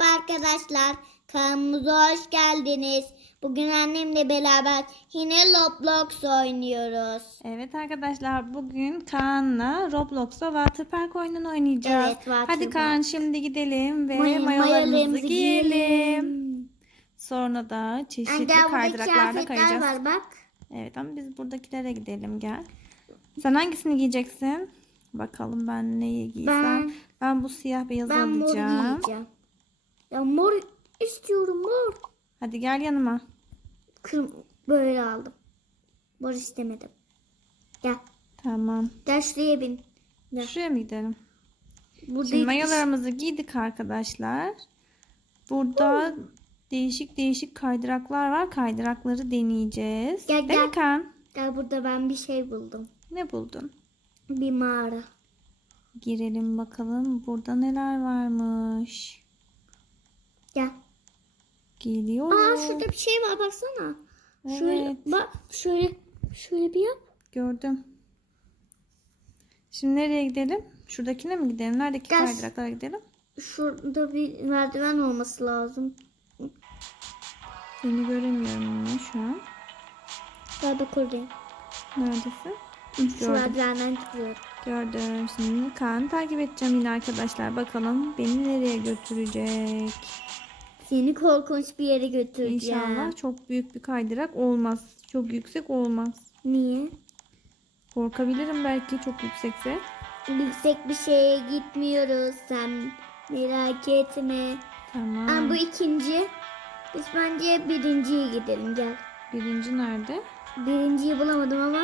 Merhaba arkadaşlar. Kanalımıza hoş geldiniz. Bugün annemle beraber yine Roblox oynuyoruz. Evet arkadaşlar bugün Kaan'la Roblox'ta Waterpark oyununu oynayacağız. Evet, Water Hadi Kaan şimdi gidelim ve May- mayolarımızı giyelim. Sonra da çeşitli burada kaydıraklarda kayacağız. var bak. Evet ama biz buradakilere gidelim gel. Sen hangisini giyeceksin? Bakalım ben neyi giysem. Ben, Ben- bu siyah beyazı Ben alacağım. giyeceğim. Ya mor istiyorum mor. Hadi gel yanıma. Kırm böyle aldım. Mor istemedim. Gel. Tamam. Gel şuraya bin. Gel. Şuraya mı gidelim? Burada Şimdi mayolarımızı giydik arkadaşlar. Burada değişik değişik kaydıraklar var. Kaydırakları deneyeceğiz. Gel, Değil gel. Kaan? Gel burada ben bir şey buldum. Ne buldun? Bir mağara. Girelim bakalım. Burada neler varmış. Gel. Geliyor. Aa şurada bir şey var baksana. Şöyle Evet. bak şöyle şöyle bir yap. Gördüm. Şimdi nereye gidelim? Şuradakine mi gidelim? Neredeki Gel. kaydıraklara gidelim? Şurada bir merdiven olması lazım. Seni göremiyorum ben şu an. Gel bak oradayım. Neredesin? Şu merdivenden çıkıyorum. Gördüm. Şimdi Kaan'ı takip edeceğim yine arkadaşlar. Bakalım beni nereye götürecek. Seni korkunç bir yere götüreceğim. İnşallah çok büyük bir kaydırak olmaz. Çok yüksek olmaz. Niye? Korkabilirim belki çok yüksekse. Yüksek bir şeye gitmiyoruz sen merak etme. Tamam. Ama bu ikinci. Biz bence birinciye gidelim gel. Birinci nerede? Birinciyi bulamadım ama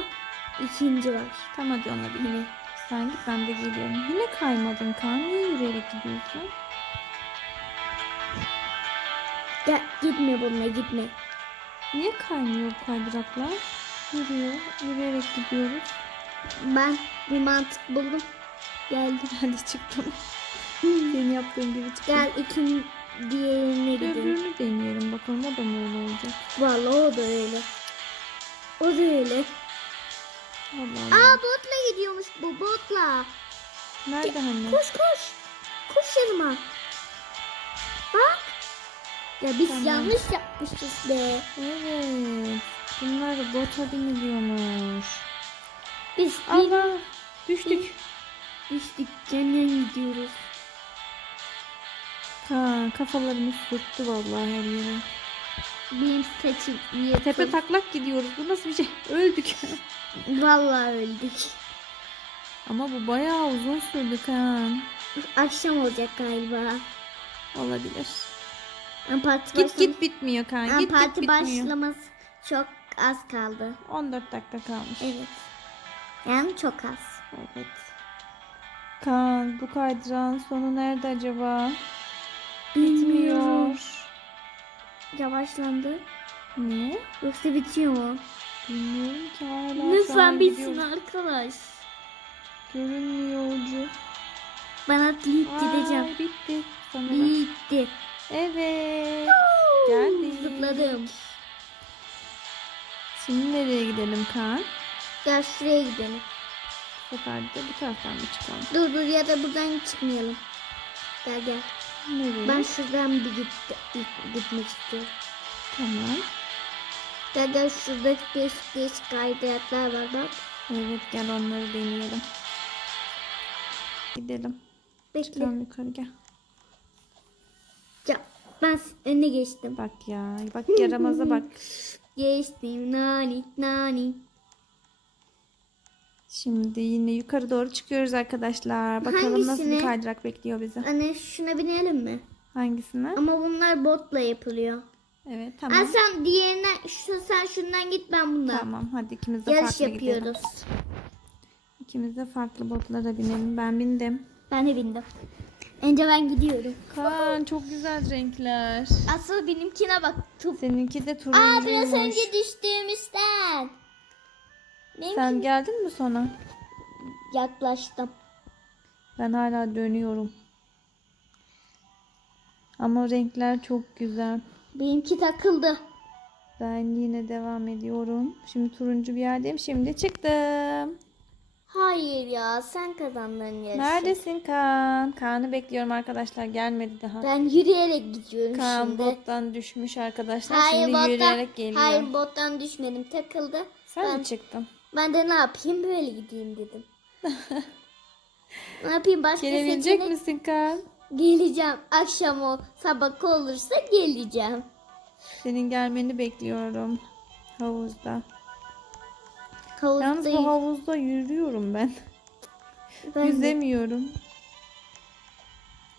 ikinci var. Tamam hadi ona bir. Sen git ben de geliyorum. Yine kaymadın Kaan. Niye yürüyerek gidiyorsun? Gel gitme bununla gitme. Niye kaymıyor bu kaydıraklar? Yürüyor. Yürüyerek gidiyoruz. Ben bir mantık buldum. Geldim. Hadi çıktım. Senin yaptığın gibi çıktım. Gel ikinci diğerine gidelim. Öbürünü deneyelim bakalım o da mı öyle olacak? Vallahi o da öyle. O da öyle. Allah. Aa botla gidiyormuş bu botla. Nerede hani? Koş koş. Koş yanıma. Bak. Ya biz Tamam. yanlış yapmışız be. Evet. Bunlar bota biniliyormuş. Biz Allah düştük. düştük cennet gidiyoruz. Ha, kafalarımız sürttü vallahi her yere. Benim saçım yırtıldı. Tepe taklak gidiyoruz. Bu nasıl bir şey? Öldük. Vallahi öldük. Ama bu bayağı uzun sürdü Kaan. Akşam olacak galiba. Olabilir. Parti Git git bitmiyor Kaan. Yani Git git parti bitmiyor. başlaması çok az kaldı. 14 dakika kalmış. Evet. Yani çok az. Evet. Kaan bu kaydırağın sonu nerede acaba? Bitmiyor. Yavaşlandı. Niye? Yoksa bitiyor mu? Bilmiyorum ki hala Lütfen bitsin arkadaş. Görünmüyor ucu. Ben atlayıp gideceğim. Ay, bitti. Sanırım. Bitti. Evet. Geldik. Zıpladım. Şimdi nereye gidelim Kaan? Gel şuraya gidelim. Bu sefer de bu taraftan mı çıkalım? Dur dur ya da buradan çıkmayalım. Gel gel. Nereye? Ben şuradan bir git, git- gitmek istiyorum. Tamam. Gel gel şurada değişik değişik kaydıraklar var bak. Evet gel onları deneyelim. Gidelim. Bekle. Çıkalım yukarı gel. Ben önüne geçtim. Bak ya. Bak yaramaza bak. Geçtim nani nani. Şimdi yine yukarı doğru çıkıyoruz arkadaşlar. Bakalım nasıl Hangisine? bir kaydırak bekliyor bizi. Anne şuna binelim mi? Hangisine? Ama bunlar botla yapılıyor. Evet Tamam. tamam. sen diğerinden şu, sen şundan git ben bundan. Tamam hadi ikimiz de Yarış farklı gidelim. yapıyoruz. İkimiz de farklı botlara binelim. Ben bindim. Ben de bindim. Önce ben gidiyorum. Kaan çok güzel renkler. Asıl benimkine bak. Tup. Seninki de Aa biraz önce düştüğümüzden. Benimki Sen geldin mi sona? yaklaştım. Ben hala dönüyorum. Ama renkler çok güzel. Benimki takıldı. Ben yine devam ediyorum. Şimdi turuncu bir yerdeyim. Şimdi çıktım. Hayır ya sen kazandın yarışı. Neredesin Kaan? Kaan'ı bekliyorum arkadaşlar. Gelmedi daha. Ben yürüyerek gidiyorum Kaan şimdi. bottan düşmüş arkadaşlar. hayır Şimdi bottan, yürüyerek geliyor. hayır bottan düşmedim takıldı. Sen ben, mi çıktın? ben de ne yapayım böyle gideyim dedim. ne yapayım başka Gelebilecek seçenek misin Kaan? geleceğim. Akşam o sabah olursa geleceğim. Senin gelmeni bekliyorum. Havuzda. Yalnız Havuzdayım. bu havuzda yürüyorum ben. Ben de- Yüzemiyorum.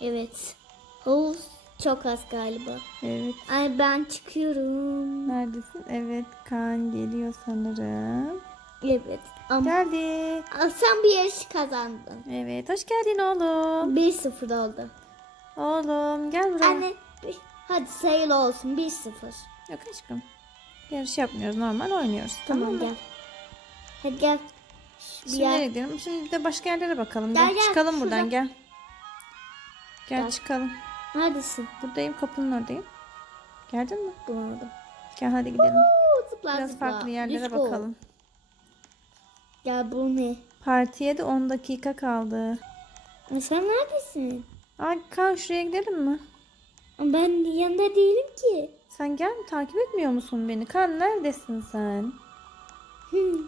Evet. Havuz çok az galiba. Evet. Ay ben çıkıyorum. Neredesin? Evet Kaan geliyor sanırım. Evet. Ama Geldi. Sen bir yarış kazandın. Evet hoş geldin oğlum. 1-0 oldu. Oğlum gel buraya. Anne hadi sayılı olsun 1-0. Yok aşkım. Yarış yapmıyoruz normal oynuyoruz. Tamam, Tamam mı? gel. Hadi gel. Şimdi yer- nereye gidelim? Şimdi de başka yerlere bakalım. Gel, Gel, gel, çıkalım buradan şurada. gel. Gel, Gel. çıkalım. Neredesin? Buradayım kapının oradayım. Geldin mi? Bulamadım. Gel hadi gidelim. Oo, zıpla Biraz zıpla. farklı yerlere go. bakalım. Gel bu ne? Partiye de 10 dakika kaldı. Aa, Sen neredesin? Ay Kaan şuraya gidelim mi? Ben yanında değilim ki. Sen gel takip etmiyor musun beni? Kaan neredesin sen? Hmm.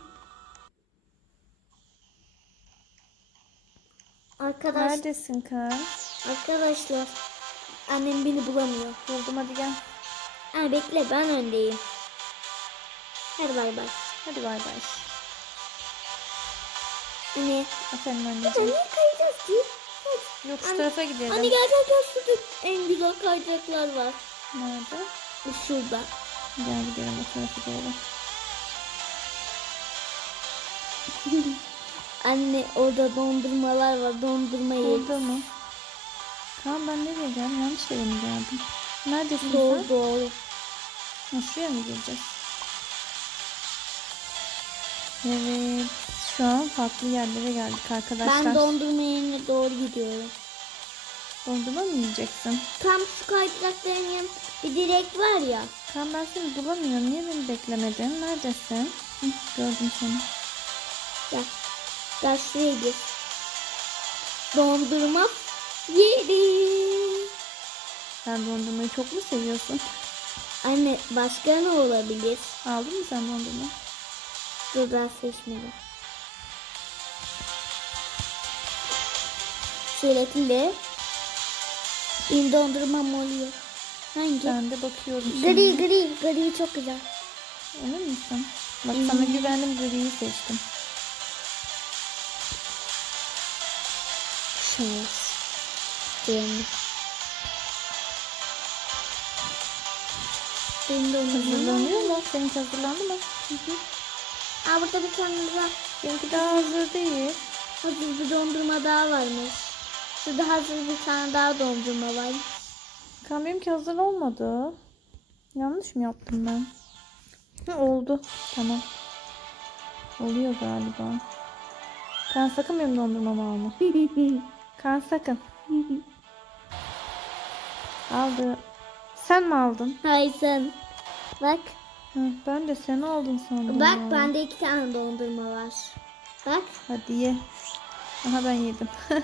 Arkadaş, Neredesin Kaan? arkadaşlar. Annem beni bulamıyor. Buldum hadi gel. Ay bekle ben öndeyim. Hadi bay bay. Hadi bay bay. Anne. Aferin Ya anneciğim. niye kayacağız ki? Yok şu Anne- tarafa gidelim. Anne gel gel gel şurada en güzel kayacaklar var. Nerede? Şurada. Gel gidelim o tarafa doğru. Anne orada dondurmalar var. Dondurma yeriz. Orada mı? Kaan ben nereye geldim? Yanlış yere mi geldim? Neredesin Doğru sen? doğru. Ha, şuraya mı gireceğiz? Evet. Şu an farklı yerlere geldik arkadaşlar. Ben dondurma yerine doğru gidiyorum. Dondurma mı yiyeceksin? Tam şu kaydırakların yan bir direk var ya. Kaan ben seni bulamıyorum. Niye beni beklemedin? Neredesin? Hı, gördüm seni. Gel. Gel şuraya gir. Dondurma yeri. Sen dondurmayı çok mu seviyorsun? Anne başka ne olabilir? Aldın mı sen dondurma? Dur ben seçmedim. Çilekli. Bir dondurma mı oluyor? Hangi? Ben de bakıyorum şimdi. Gri gri. Gri çok güzel. Emin misin? Bak sana güvendim griyi seçtim. Şans. Beğendim. Benim de Hazırlanıyor mu? Seninki hazırlandı mı? Aa burada bir tane daha Benimki daha hazır değil. hazır bir dondurma daha varmış. Şurada hazır bir tane daha dondurma var. Kan benimki hazır olmadı. Yanlış mı yaptım ben? Hı, oldu. Tamam. Oluyor galiba. Kan sakın benim dondurmamı alma. Kan sakın. Aldı. Sen mi aldın? Hayır sen. Bak. Hı, ben de sen aldın sandım Bak ya. bende iki tane dondurma var. Bak Hadi ye. Aha ben yedim.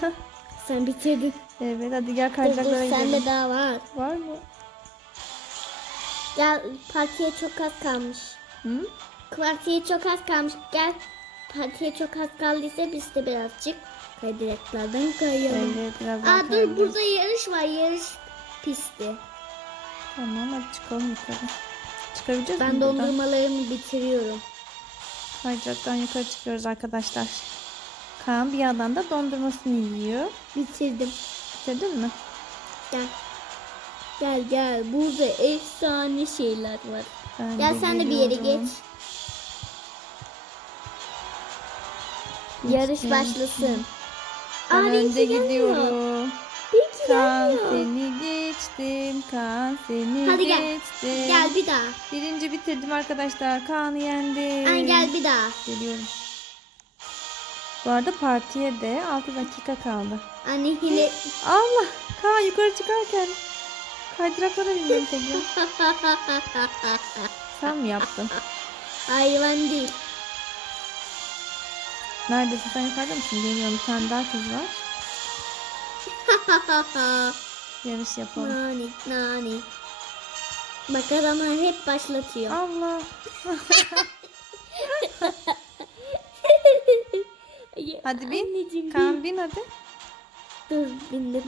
sen bitirdin. evet hadi gel dur gidelim. sende daha var. Var mı? Gel partiye çok az kalmış. Hı? Partiye çok az kalmış. Gel. Partiye çok az kaldıysa biz de birazcık kayalım. Evet birazdan Aa dur burada yarış var. Yarış pisti. Tamam hadi çıkalım yukarı. Çıkabileceğiz mi Ben buradan? dondurmalarımı bitiriyorum. Kaydıraktan yukarı çıkıyoruz arkadaşlar. Kaan bir yandan da dondurmasını yiyor. Bitirdim. Bitirdin mi? Gel. Gel gel. Burada efsane şeyler var. Ben Gel sen de bir yere geç. Yarış başlasın. Ben Aa, önde gidiyorum. Benimki gelmiyor. seni geçtim. Kaan seni Hadi gel. geçtim. Gel bir daha. Birinci bitirdim arkadaşlar. Kaan'ı yendim. Ay gel bir daha. Geliyorum. Bu arada partiye de 6 dakika kaldı. Anne yine Allah! Kaan yukarı çıkarken kaydıraklara bindim tekrar. Sen mi yaptın? hayvan değil. Neredesin sen yukarıda mısın? Geliyorum bir tane daha kız var. Yarış yapalım. nani nani. Bak adamlar hep başlatıyor. Allah. Hadi bin. Anneciğim Kaan bin hadi. Dur bindim.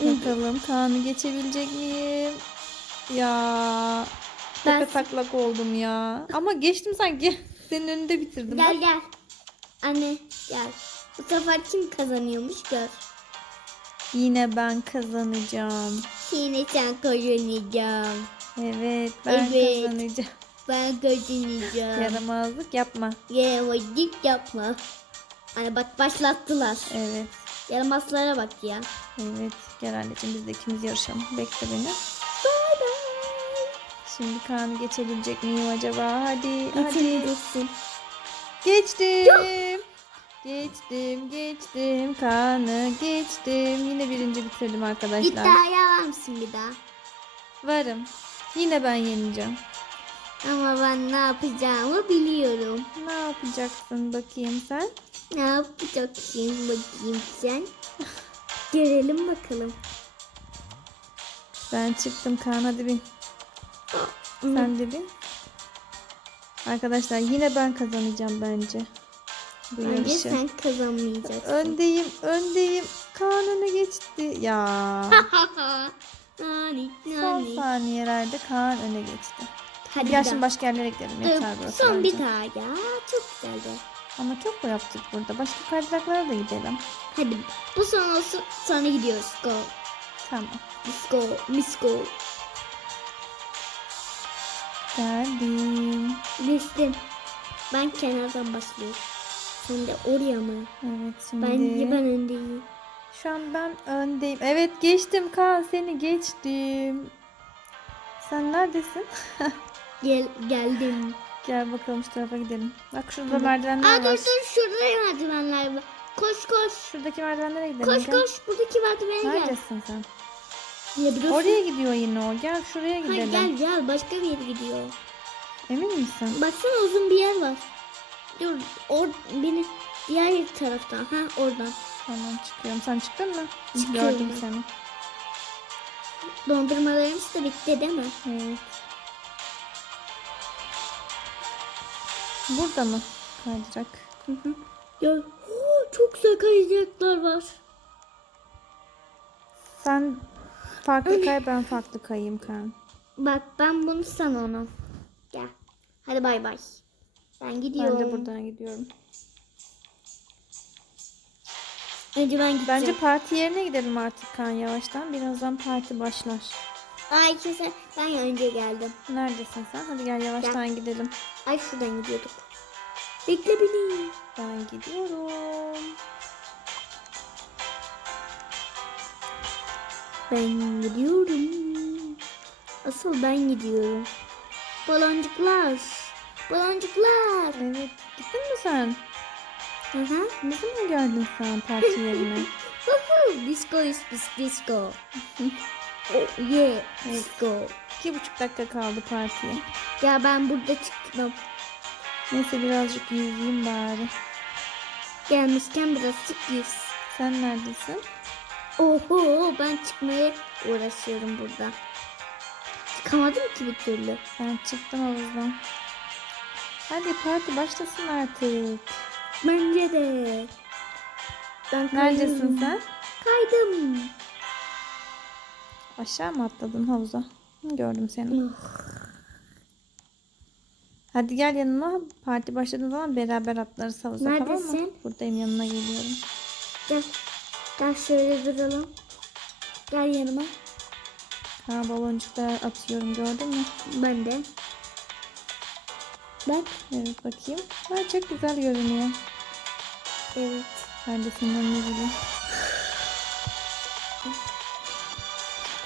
Bakalım Kaan'ı geçebilecek miyim? Ya. Ben- Tepe taklak oldum ya. Ama geçtim sanki. Senin önünde bitirdim. Gel Bak. gel. Anne gel. Bu sefer kim kazanıyormuş gör. Yine ben kazanacağım. Yine sen kazanacaksın. Evet ben Evet. kazanacağım. Ben kazanacağım. Yaramazlık yapma. Yaramazlık yapma. Hani bak başlattılar. Evet. Yaramazlara bak ya. Evet. Gel anneciğim biz de ikimiz yarışalım. Bekle beni. Şimdi Kaan'ı geçebilecek miyim acaba? Hadi hadi. Geçebilirsin. Geçtim. Geçtim, geçtim. Kaan'ı geçtim. Yine birinci bitirdim arkadaşlar. İddiaya var mısın bir daha? Varım. Yine ben yeneceğim. Ama ben ne yapacağımı biliyorum. Ne yapacaksın bakayım sen? Ne yapacaksın bakayım sen? Görelim bakalım. Ben çıktım Kaan hadi bin. Sen de bin. Arkadaşlar yine ben kazanacağım bence. Bu Bence yarışı. sen kazanmayacaksın. Öndeyim, öndeyim. Kaan öne geçti. Ya. Son saniyelerde Kaan öne geçti. Hadi Gel şimdi başka yerlere gidelim. Yeter burası son bir daha ya. Çok güzeldi. Ama çok mu yaptık burada? Başka kaydıraklara da gidelim. Hadi bu son olsun sonra gidiyoruz. Go. Tamam. Let's go. Let's go. Geldim. Listim. Ben kenardan başlıyorum. Sen de oraya mı? Evet şimdi. Bence ben öndeyim. Şu an ben öndeyim. Evet geçtim Kaan seni geçtim. Sen neredesin? Gel geldim. Gel bakalım şu tarafa gidelim. Bak şurada merdivenler Aa dur var. dur şurada merdivenler var. Koş koş. Şuradaki merdivenlere gidelim. Koş koş buradaki merdivene gel. Neredesin sen? Ya biliyorsun. Oraya gidiyor yine o. Gel şuraya Hayır gidelim. gel gel başka bir yere gidiyor. Emin misin? Baksana uzun bir yer var. Dur or beni diğer taraftan ha oradan. Tamam çıkıyorum. Sen çıktın mı? Çıkıyorum Gördüm seni. Dondurmalarımız da bitti değil mi? Evet. Burada mı kaydırak? Hı hı. Ya çok güzel kayacaklar var. Sen farklı kay ben farklı kayayım Kaan. Bak ben bunu sana onu. Gel. Hadi bay bay. Ben gidiyorum. Ben de buradan gidiyorum. Önce ben gideceğim. Bence parti yerine gidelim artık Kaan yavaştan. Birazdan parti başlar. Ay kimse ben önce geldim. Neredesin sen? Hadi gel yavaştan gidelim. Ay şuradan gidiyorduk. Bekle beni. Ben gidiyorum. Ben gidiyorum. Asıl ben gidiyorum. Baloncuklar. Baloncuklar. Evet. Gittin mi sen? Hı hı. Ne zaman geldin sen parti yerine? Disco is disco. oh yeah, disco. İki buçuk dakika kaldı partiye. Ya ben burada çıktım. Neyse birazcık yüzeyim bari. Gelmişken birazcık yüz. Sen neredesin? Oho ben çıkmaya uğraşıyorum burada. Çıkamadım ki bir türlü. Ben çıktım havuzdan. Hadi parti başlasın artık. Bence de. Ben Neredesin sen? Kaydım. Aşağı mı atladın havuza? Gördüm seni. Hadi gel yanıma. Parti başladığı zaman beraber atlarız havuza tamam mı? Neredesin? Buradayım yanına geliyorum. Gel. Gel şöyle duralım. Gel yanıma. Ha baloncuklar atıyorum gördün mü? Ben de. Bak. Evet bakayım. Ha, çok güzel görünüyor. Evet. Ben de senin önüne geleyim.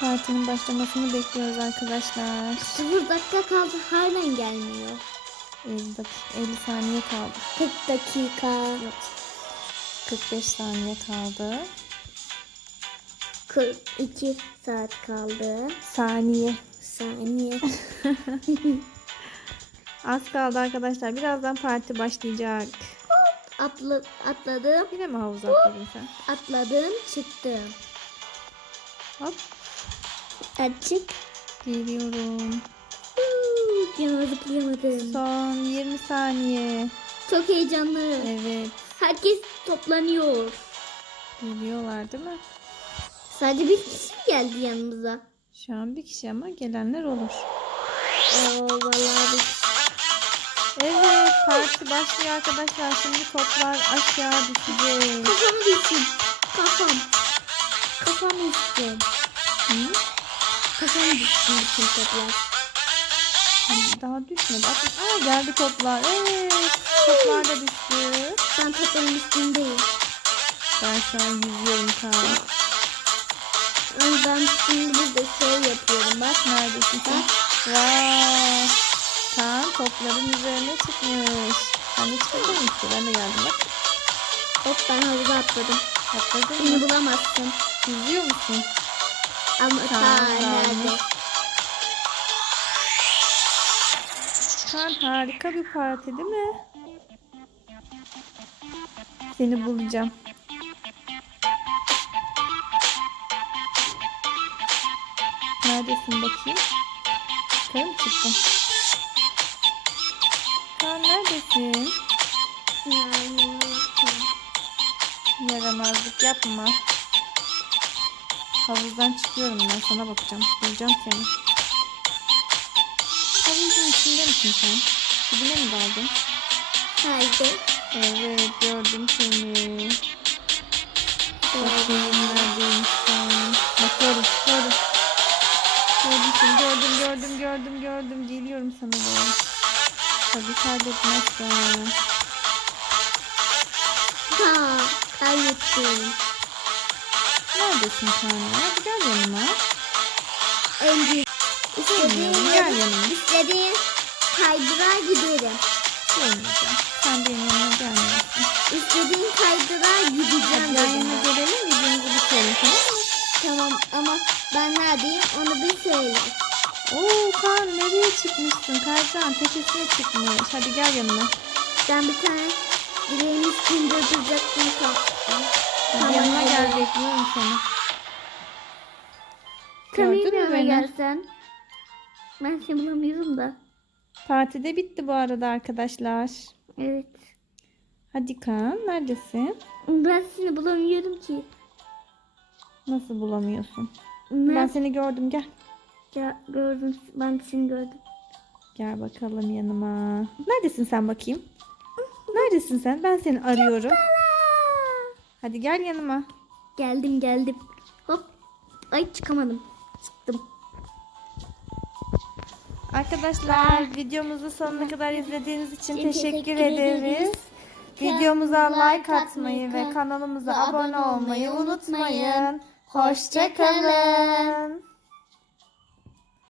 Partinin başlamasını bekliyoruz arkadaşlar. Sıfır dakika kaldı halen gelmiyor. 50, dak 50 saniye kaldı. 40 dakika. Yok. 45 saniye kaldı. 42 saat kaldı. Saniye. Saniye. Az kaldı arkadaşlar. Birazdan parti başlayacak. Atla, atladım, Yine mi havuza atladın sen? atladım, çıktım. Hop. Açık. Geliyorum. Yanıma zıplayamadım. Son 20 saniye. Çok heyecanlı. Evet. Herkes toplanıyor. Geliyorlar değil mi? Sadece bir kişi geldi yanımıza. Şu an bir kişi ama gelenler olur. Oo vallahi Evet parti başlıyor arkadaşlar. Şimdi toplar aşağı düşecek. Kafamı düşsün. Kafam. Kafam düşsün. Hı? Kafam düşsün bütün toplar. Daha düşmedi. Aa, geldi toplar. Evet. Toplar da düştü. Ben topların üstündeyim. Ben şu an yüzüyorum. Ama ben şimdi burada şey yapıyorum bak. Neredesin sen? Vay. Kaan topların üzerine çıkmış. Sen de çıkabilir misin? Ben de geldim bak. Hop ben havuza atladım. Atladın Beni mı? bulamazsın. Yüzüyor musun? Ama Tamam, ta tamam. nerede? Kaan harika bir parti değil mi? Seni bulacağım. Neredesin bakayım? Yukarı mı çıktın? Kaan neredesin? Yaramazlık yapma. Havuzdan çıkıyorum ben sana bakacağım. Bulacağım seni. Havuzun içinde misin sen? Dibine mi daldın? Haydi. Evet gördüm seni. Bakayım neredeymiş sen. Bakıyorum gördüm. Gördüm seni gördüm gördüm gördüm gördüm. Geliyorum sana doğru. Tabii kaybetmezsen. Ha, kaybettim. Neredesin Kaan ya? Hadi gel yanıma. Önce istediğim, Gel yanıma. istediğim kaydırağa giderim. Gelmeyeceğim. Sen benim yanıma gelmiyorsun. İstediğim kaydırağa gideceğim. Yan yana gelelim videomuzu bitirelim tamam mı? Tamam ama ben neredeyim onu bir söyle. Oo Kaan nereye çıkmışsın? Kayacağın tepesine çıkmış. Hadi gel yanıma. Ben bir tane direğin üstünde duracaktım. Tamam. Hadi yanıma gel bekliyorum seni. Sen Gördün mü beni? gelsen. Ben seni bulamıyorum da. Partide bitti bu arada arkadaşlar. Evet. Hadi Kaan neredesin? Ben seni bulamıyorum ki. Nasıl bulamıyorsun? Ben, Ben seni gördüm gel. Ya, gördüm. Ben seni gördüm. Gel bakalım yanıma. Neredesin sen bakayım? Neredesin sen? Ben seni arıyorum. Hadi gel yanıma. Geldim geldim. Hop. Ay çıkamadım. Çıktım. Arkadaşlar videomuzu sonuna kadar izlediğiniz için Teşekkür ederiz. Videomuza like atmayı ve kan- kanalımıza abone olmayı unutmayın. Hoşçakalın.